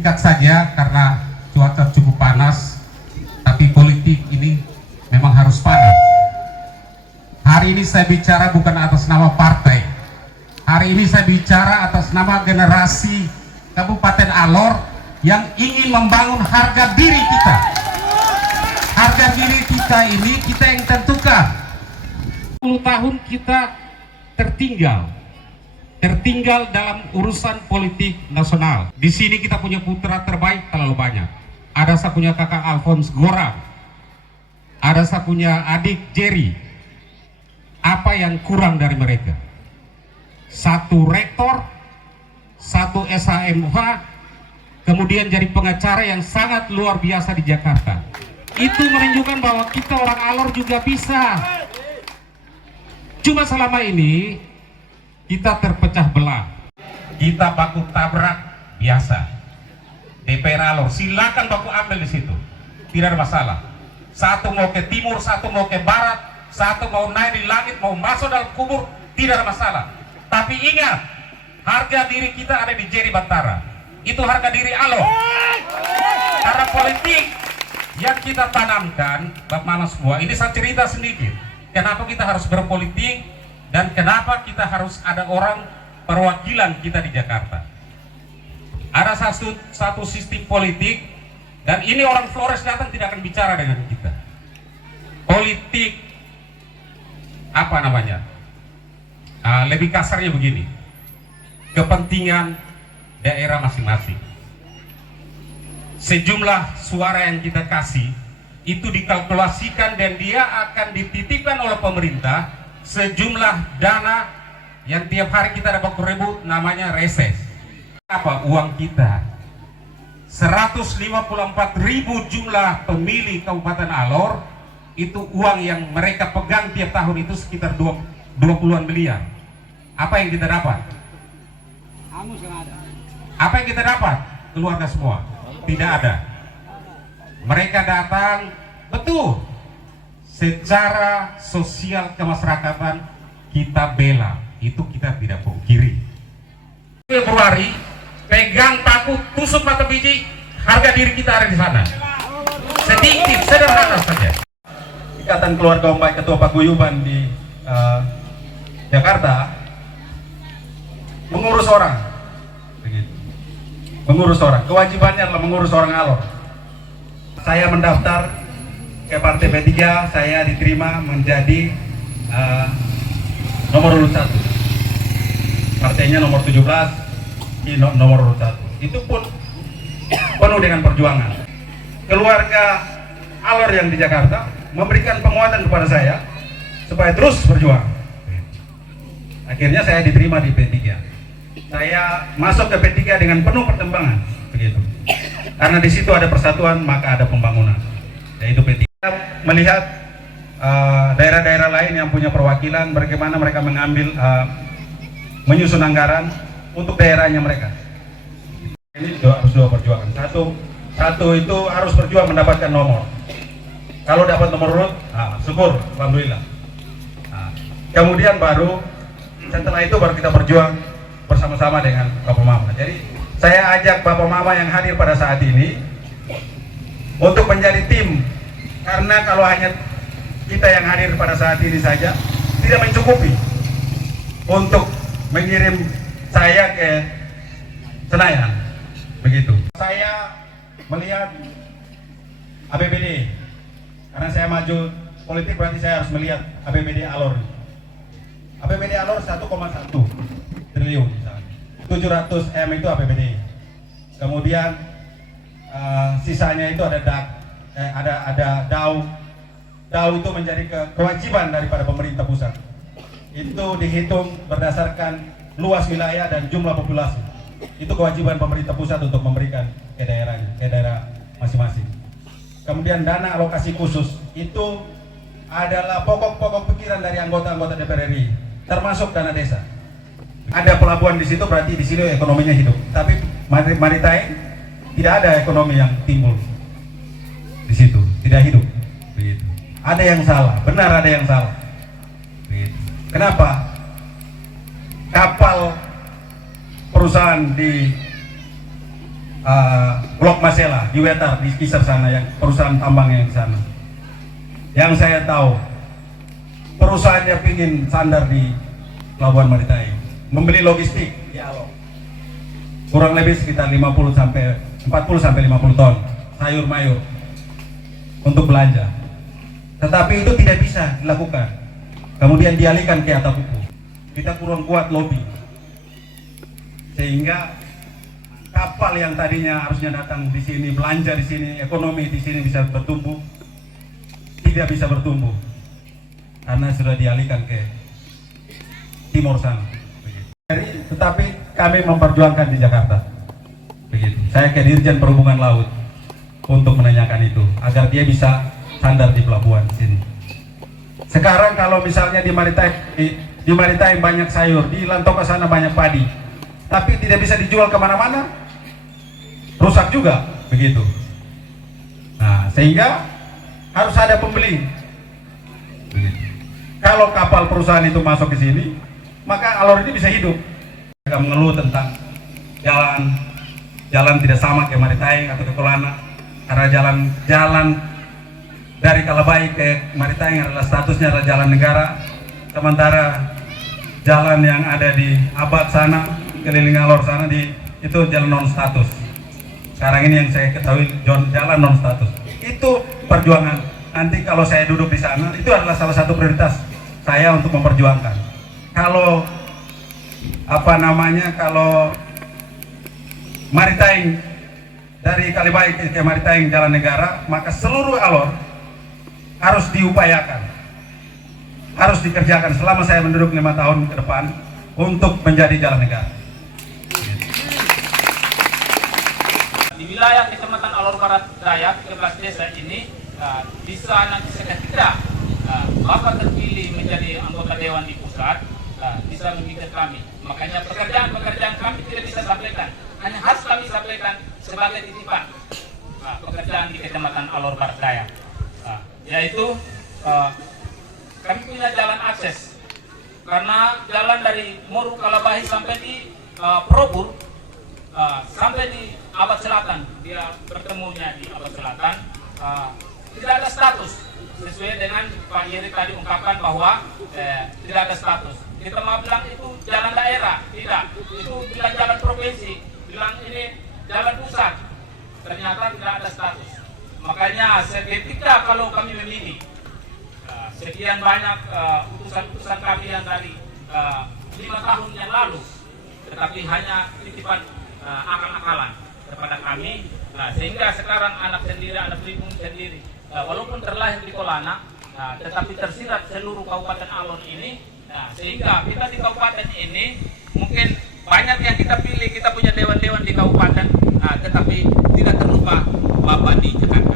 singkat saja karena cuaca cukup panas, tapi politik ini memang harus panas. Hari ini saya bicara bukan atas nama partai. Hari ini saya bicara atas nama generasi Kabupaten Alor yang ingin membangun harga diri kita. Harga diri kita ini kita yang tentukan. 10 tahun kita tertinggal dalam urusan politik nasional. Di sini kita punya putra terbaik terlalu banyak. Ada saya punya kakak Alphonse Gorang, ada saya punya adik Jerry. Apa yang kurang dari mereka? Satu rektor, satu SHMH, kemudian jadi pengacara yang sangat luar biasa di Jakarta. Itu menunjukkan bahwa kita orang Alor juga bisa. Cuma selama ini kita terpecah belah, kita baku tabrak biasa. DPR Alor silakan baku ambil di situ, tidak ada masalah. Satu mau ke timur, satu mau ke barat, satu mau naik di langit, mau masuk dalam kubur, tidak ada masalah. Tapi ingat, harga diri kita ada di Jerry Batara. Itu harga diri Alor. Karena politik yang kita tanamkan, Bapak Mama semua, ini saya cerita sedikit. Kenapa kita harus berpolitik? Dan kenapa kita harus ada orang perwakilan kita di Jakarta? Ada satu sistem politik, dan ini orang Flores datang tidak akan bicara dengan kita. Politik, apa namanya? Lebih kasarnya begini, kepentingan daerah masing-masing. Sejumlah suara yang kita kasih, itu dikalkulasikan dan dia akan dititipkan oleh pemerintah sejumlah dana yang tiap hari kita dapat rebut, namanya reses. Apa uang kita? 154.000 jumlah pemilih Kabupaten Alor, itu uang yang mereka pegang tiap tahun itu sekitar 20-an miliar. Apa yang kita dapat? Apa yang kita dapat? Keluarga semua? Tidak ada. Mereka datang, betul, secara sosial kemasyarakatan kita bela, itu kita tidak pungkiri. Februari pegang paku, tusuk mata biji, harga diri kita ada di sana. Sedikit, sederhana saja. Ikatan Keluarga Om Baik Ketua Paguyuban di Jakarta mengurus orang, begitu. Mengurus orang, kewajibannya adalah mengurus orang Alor. Saya mendaftar ke Partai P3, saya diterima menjadi nomor urut 1. Partainya nomor 17, nomor urut 1. Itu pun penuh dengan perjuangan. Keluarga Alor yang di Jakarta memberikan penguatan kepada saya supaya terus berjuang. Akhirnya saya diterima di P3. Saya masuk ke P3 dengan penuh pertimbangan, begitu. Karena di situ ada persatuan, maka ada pembangunan. Yaitu P3. Melihat daerah-daerah lain yang punya perwakilan, bagaimana mereka mengambil menyusun anggaran untuk daerahnya mereka. Ini harus dua perjuangan. Satu itu harus berjuang mendapatkan nomor. Kalau dapat nomor urut, syukur, alhamdulillah. Kemudian baru setelah itu baru kita berjuang bersama-sama dengan Bapak Mama. Jadi saya ajak Bapak Mama yang hadir pada saat ini untuk menjadi tim. Karena kalau hanya kita yang hadir pada saat ini saja tidak mencukupi untuk mengirim saya ke Senayan, begitu. Saya melihat APBD, karena saya maju politik berarti saya harus melihat APBD Alor. APBD Alor 1,1 triliun misalnya. 700 M itu APBD. Kemudian sisanya itu ada DAU itu menjadi kewajiban daripada pemerintah pusat. Itu dihitung berdasarkan luas wilayah dan jumlah populasi. Itu kewajiban pemerintah pusat untuk memberikan ke daerahnya, ke daerah masing-masing. Kemudian dana alokasi khusus itu adalah pokok-pokok pikiran dari anggota-anggota DPR RI, termasuk dana desa. Ada pelabuhan di situ, berarti di sini ekonominya hidup. Tapi maritime tidak ada ekonomi yang timbul di situ, tidak hidup. Begitu. Ada yang salah, benar ada yang salah. Begitu. Kenapa? Kapal perusahaan di Blok Masela di Wetar di sekitar sana, yang perusahaan tambang yang di sana. Yang saya tahu perusahaannya ingin sandar di Pelabuhan Maritaing, membeli logistik di Alor. Kurang lebih sekitar 40 sampai 50 ton sayur mayur untuk belanja. Tetapi itu tidak bisa dilakukan. Kemudian dialihkan ke Atapupu. Kita kurang kuat lobby. Sehingga kapal yang tadinya harusnya datang di sini, belanja di sini, ekonomi di sini bisa bertumbuh, tidak bisa bertumbuh karena sudah dialihkan ke timur sana. Tetapi kami memperjuangkan di Jakarta. Begitu. Saya ke Dirjen Perhubungan Laut untuk menanyakan itu agar dia bisa sandar di pelabuhan sini. Sekarang kalau misalnya di Maritaing banyak sayur, di Lantoka sana banyak padi, tapi tidak bisa dijual kemana-mana, rusak juga, begitu. Nah, sehingga harus ada pembeli. Begitu. Kalau kapal perusahaan itu masuk ke sini, maka Alor ini bisa hidup. Mereka mengeluh tentang jalan tidak sama ke Maritaing atau ke Kolana, karena jalan dari Kalabai ke Maritaing adalah statusnya adalah jalan negara, sementara jalan yang ada di Abad sana, keliling Alor sana itu jalan non status. Sekarang ini yang saya ketahui jalan non status. Itu perjuangan. Nanti kalau saya duduk di sana, itu adalah salah satu prioritas saya untuk memperjuangkan. Kalau kalau Maritaing dari Kalibai ke Maritaing jalan negara, maka seluruh Alor harus diupayakan, harus dikerjakan selama saya menduduk 5 tahun ke depan untuk menjadi jalan negara. Di wilayah Kecamatan Alor Barat Daya, 13 desa ini bisa nanti seketika Bapak terpilih menjadi anggota Dewan di pusat, bisa memikir kami. Makanya pekerjaan kami tidak bisa sampaikan, hanya harus kami sampaikan sebagai titipan pekerjaan di Kecamatan Alor Barat Daya, yaitu kami punya jalan akses, karena jalan dari Moru Kalabahi sampai di Probur, sampai di Abad Selatan, dia bertemunya di Abad Selatan, tidak ada status sesuai dengan Pak Yeri tadi ungkapkan bahwa tidak ada status. Kita mau bilang itu jalan daerah, tidak, itu bilang jalan provinsi, bilang ini jalan pusat, ternyata tidak ada status. Makanya ketika kalau kami memilih sekian banyak utusan-utusan kami yang dari 5 tahun yang lalu, tetapi hanya titipan akal-akalan kepada kami, sehingga sekarang anak pribumi sendiri, walaupun terlahir di Kolana, tetapi tersirat seluruh Kabupaten Alor ini. Sehingga kita di kabupaten ini mungkin banyak yang kita pilih, kita punya dewan-dewan di kabupaten, tetapi tidak terlupa Bapak di Jakarta.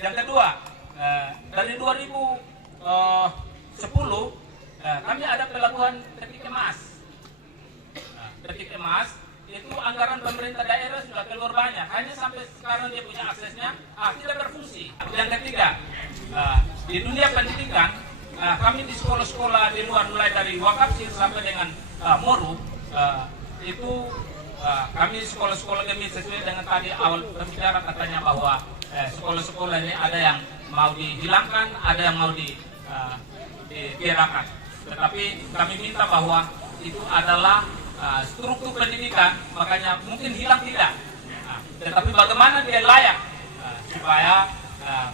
Yang kedua, dari 2010 kami ada pelabuhan Detik Emas. Detik Emas itu anggaran pemerintah daerah sudah keluar banyak, hanya sampai sekarang dia punya aksesnya tidak berfungsi. Yang ketiga, di dunia pendidikan, kami di sekolah-sekolah di luar, mulai dari Wakapsir sampai dengan Moru, itu kami sekolah-sekolah demi sesuai dengan tadi awal berbicara katanya bahwa sekolah-sekolah ini ada yang mau dihilangkan, ada yang mau ditiadakan. Tetapi kami minta bahwa itu adalah struktur pendidikan, makanya mungkin hilang tidak. Tetapi bagaimana dia layak supaya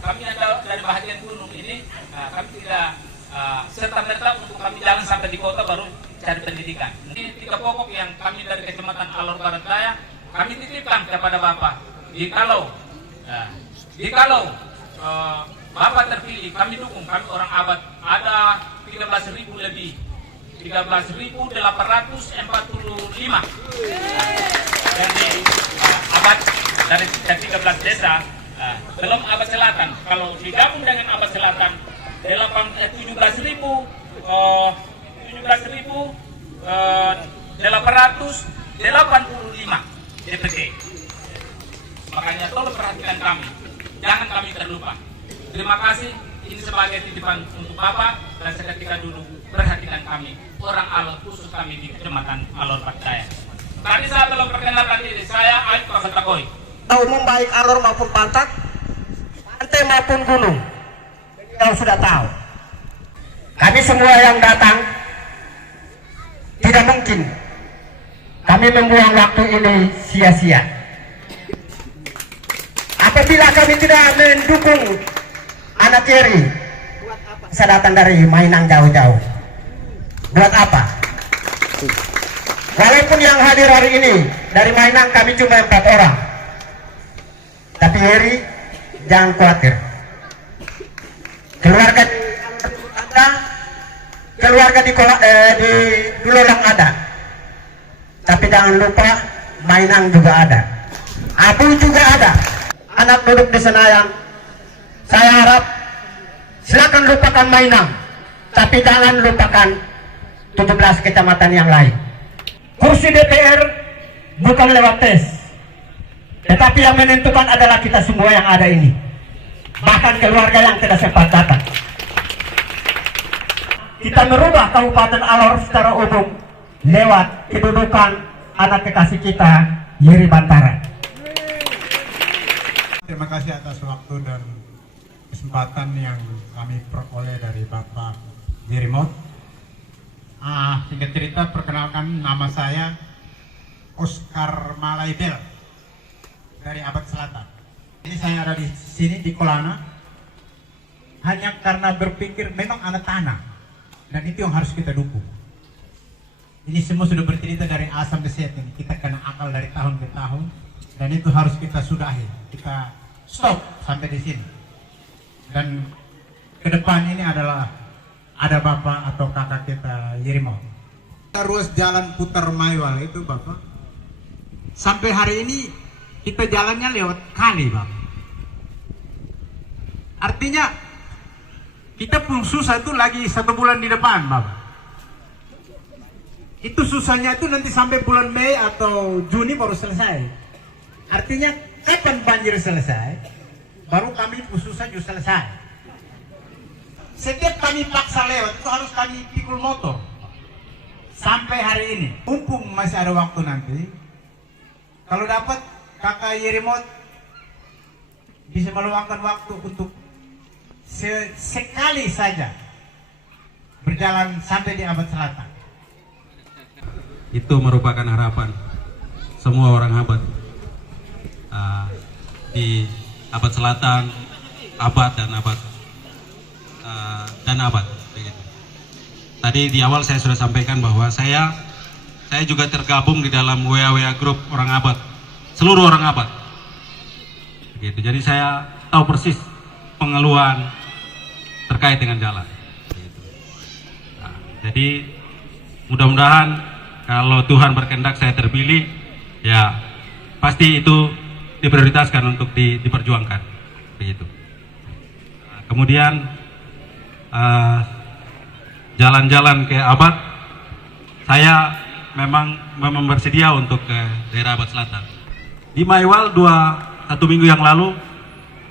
kami ada dari bahagian gunung ini, kami tidak serta-merta untuk kami jalan sampai di kota baru cari pendidikan. Ini 3 pokok yang kami dari Kecamatan Alor Barat Daya kami titipkan kepada Bapak. Jikalau Bapak terpilih, kami dukung, kami orang Abad, ada 13.000 lebih, 13.845 dari Abad, dari 13 desa, belum Abad Selatan. Kalau digabung dengan Abad Selatan, 17.885 DPT. Makanya tolong perhatikan kami, jangan kami terlupa. Terima kasih, ini sebagai titipan untuk Bapak, dan seketika dulu perhatikan kami, orang Alor, khusus kami di Kecamatan Alor Barat Daya. Tadi saya belum perkenalkan diri, saya Aib Prasatakoi. umum baik alor maupun pantai maupun gunung. Beliau sudah tahu. Kami semua yang datang tidak mungkin kami membuang waktu ini sia-sia. Apabila kami tidak mendukung anak Yeri, saya datang dari Mainang jauh-jauh. Buat apa? Walaupun yang hadir hari ini dari Mainang kami cuma 4 orang, tapi Yeri jangan khawatir. Keluarga ada, keluarga di Dulolang ada, tapi jangan lupa Mainang juga ada, Abu juga ada. Anak duduk di Senayan, saya harap silakan lupakan Mainang, tapi jangan lupakan 17 kecamatan yang lain. Kursi DPR bukan lewat tes, tetapi yang menentukan adalah kita semua yang ada ini, bahkan keluarga yang tidak sempat datang. Kita merubah Kabupaten Alor secara umum lewat kedudukan anak kekasih kita, Yeri Bantara. Terima kasih atas waktu dan kesempatan yang kami peroleh dari Bapak Yerimot. Singkat cerita, perkenalkan, nama saya Oscar Malaibel dari Abad Selatan. Ini saya ada di sini di Kolana hanya karena berpikir memang ada tanah dan itu yang harus kita dukung. Ini semua sudah bercerita dari asam ke setting, kita kena akal dari tahun ke tahun dan itu harus kita sudahi, kita stop sampai di sini. Dan ke depan ini adalah ada bapak atau kakak kita Yerimot. Ruas jalan putar Maywal itu bapak, sampai hari ini kita jalannya lewat kali bapak. Artinya kita pun susah itu lagi 1 bulan di depan bapak. Itu susahnya itu nanti sampai bulan Mei atau Juni baru selesai. Artinya kapan banjir selesai, baru kami susah juga selesai. Setiap kami paksa lewat itu harus kami pikul motor. Sampai hari ini, mumpung masih ada waktu nanti, kalau dapat kakak Yerimot bisa meluangkan waktu untuk sekali saja berjalan sampai di Abad Selatan. Itu merupakan harapan semua orang Abad di Abad Selatan, Abad dan Abad begitu. Tadi di awal saya sudah sampaikan bahwa saya juga tergabung di dalam WA grup orang Abad, seluruh orang Abad begitu. Jadi saya tahu persis pengeluhan terkait dengan jalan begitu. Jadi mudah-mudahan kalau Tuhan berkehendak saya terpilih, ya pasti itu diprioritaskan untuk diperjuangkan begitu. Kemudian jalan-jalan ke Abad, saya memang bersedia untuk ke daerah Abad Selatan. Di Maywal 1 minggu yang lalu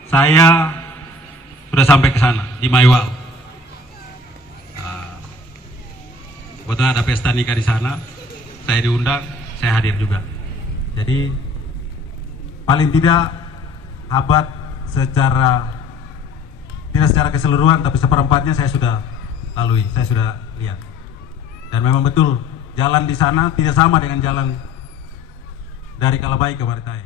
saya sudah sampai ke sana di Maywal. Kebetulan ada pesta nikah di sana, saya diundang, saya hadir juga. Jadi paling tidak Abad tidak secara keseluruhan, tapi seperempatnya saya sudah lalui, saya sudah lihat. Dan memang betul jalan di sana tidak sama dengan jalan dari Kalabai ke Bartai.